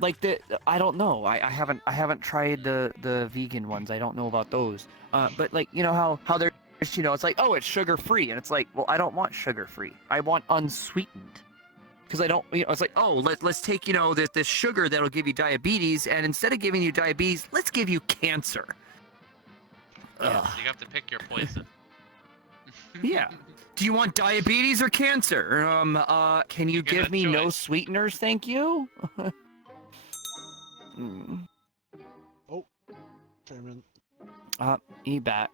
like I don't know. I haven't tried the vegan ones. I don't know about those. But like you know how there's it's like, oh, it's sugar free, and it's like, well, I don't want sugar free. I want unsweetened. Because I don't, it's like, oh, let's take, this sugar that'll give you diabetes, and instead of giving you diabetes, let's give you cancer. Yeah, so you have to pick your poison. Yeah. Do you want diabetes or cancer? Can you give me no sweeteners, thank you? Oh, Chairman. E-bat.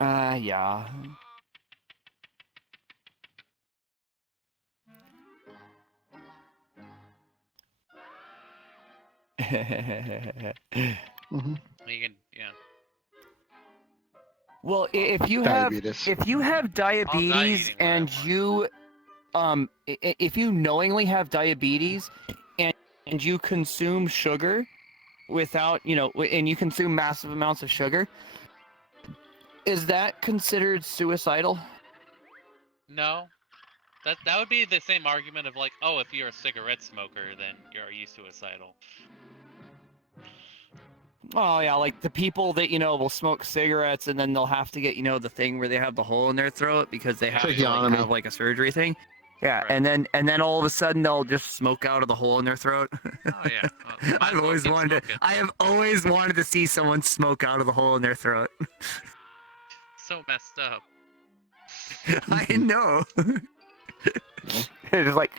Yeah. Mm-hmm. You can, yeah. Well, if you have diabetes and you if you knowingly have diabetes and you consume sugar without, and you consume massive amounts of sugar, is that considered suicidal? No. That would be the same argument of like, oh, if you're a cigarette smoker, then are you suicidal? Oh yeah, like the people that will smoke cigarettes and then they'll have to get the thing where they have the hole in their throat because they have to have like a surgery thing. Yeah, right. and then all of a sudden they'll just smoke out of the hole in their throat. Oh yeah, well, I have always wanted to see someone smoke out of the hole in their throat. So messed up. I know. It's just like.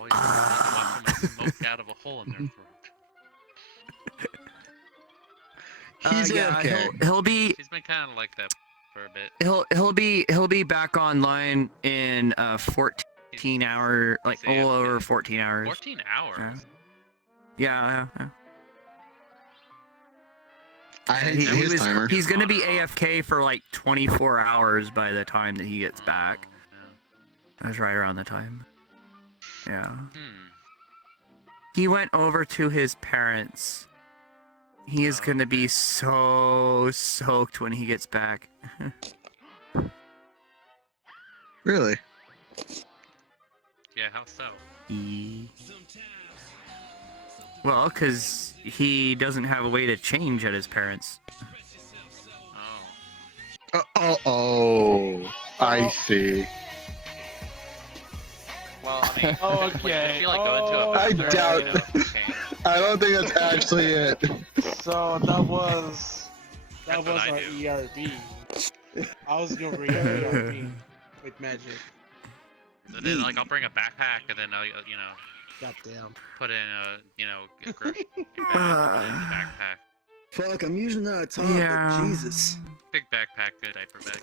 Oh, you want someone smoke out of a hole in their throat. He'll be. He's been kind of like that for a bit. He'll be back online in 14 hour, like a little over 14 hours. 14 hours. Yeah. Timer. He's gonna be AFK for like 24 hours by the time that he gets back. That's right around the time. Yeah. He went over to his parents. He is gonna be so soaked when he gets back. Really? Yeah, how so? Well, because he doesn't have a way to change at his parents. I see. Well, I mean, okay. I feel like going to a I doubt. I don't think that's actually it. So that was our ERB. I was gonna bring ERB with magic. And then like I'll bring a backpack and then I'll Goddamn. put in a grocery bag in the backpack. Fuck, I'm using that top, Yeah. but Jesus. Big backpack, good diaper bag.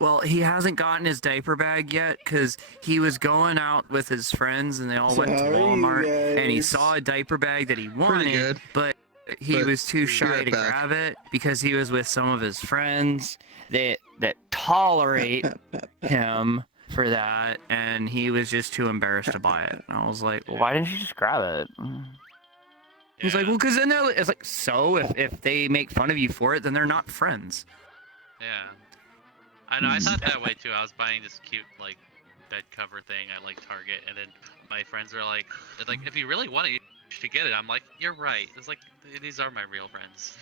Well, he hasn't gotten his diaper bag yet because he was going out with his friends and they all went to Walmart and he saw a diaper bag that he wanted, but he was too shy to grab it because he was with some of his friends that tolerate him for that, and he was just too embarrassed to buy it. And I was like, well, why didn't you just grab it? He's like, well, because then it's like, so if they make fun of you for it, then they're not friends. Yeah. I know, I thought that way too. I was buying this cute, like, bed cover thing at, like, Target, and then my friends were like, if you really want it, you should get it. I'm like, you're right. It's like, these are my real friends.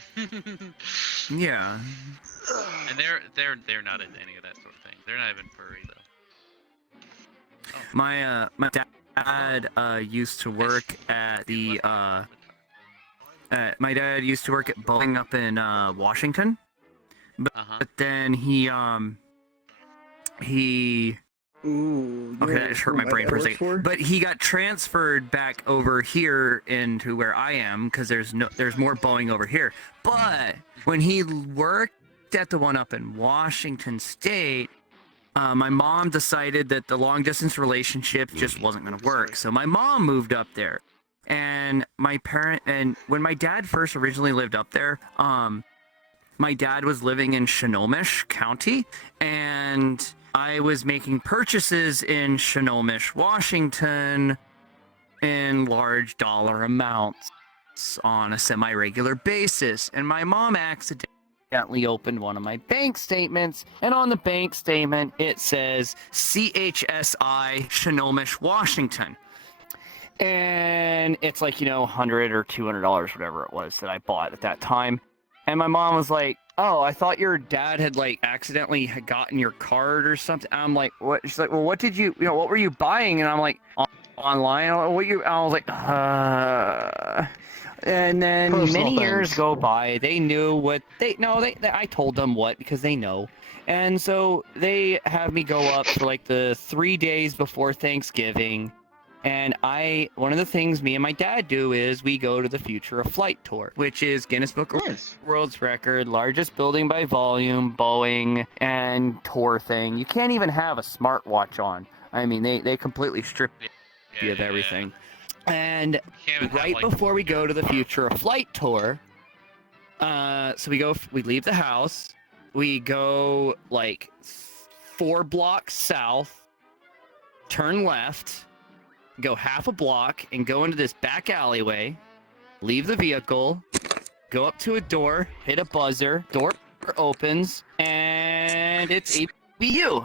Yeah. And they're not into any of that sort of thing. They're not even furry, though. Oh. My dad used to work at the, my dad used to work at Boeing up in, Washington. But then he Ooh, okay, that just hurt my brain for a second. But he got transferred back over here into where I am because there's more Boeing over here. But when he worked at the one up in Washington State, my mom decided that the long distance relationship just wasn't going to work. So my mom moved up there, and when my dad first originally lived up there, my dad was living in Snohomish County, and I was making purchases in Snohomish, Washington, in large dollar amounts on a semi-regular basis. And my mom accidentally accidentally opened one of my bank statements, and on the bank statement it says CHSI Snohomish, Washington. And it's like, $100 or $200, whatever it was that I bought at that time. And my mom was like, "Oh, I thought your dad had accidentally had gotten your card or something." I'm like, "What?" She's like, "Well, what did you, what were you buying?" And I'm like, "Online." I was like, And then many years go by. They knew what I told them what, because they know. And so they have me go up for the 3 days before Thanksgiving. And one of the things me and my dad do is we go to the Future of Flight tour, which is Guinness Book of World's Record, largest building by volume, Boeing, and tour thing. You can't even have a smartwatch on. I mean, they completely strip you of everything. And right before we go to the Future of Flight tour, so we leave the house, we go 4 blocks south, turn left, go half a block, and go into this back alleyway, leave the vehicle, go up to a door, hit a buzzer, door opens, and it's ABU.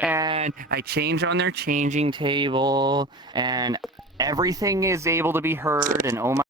And I change on their changing table, and everything is able to be heard, and oh my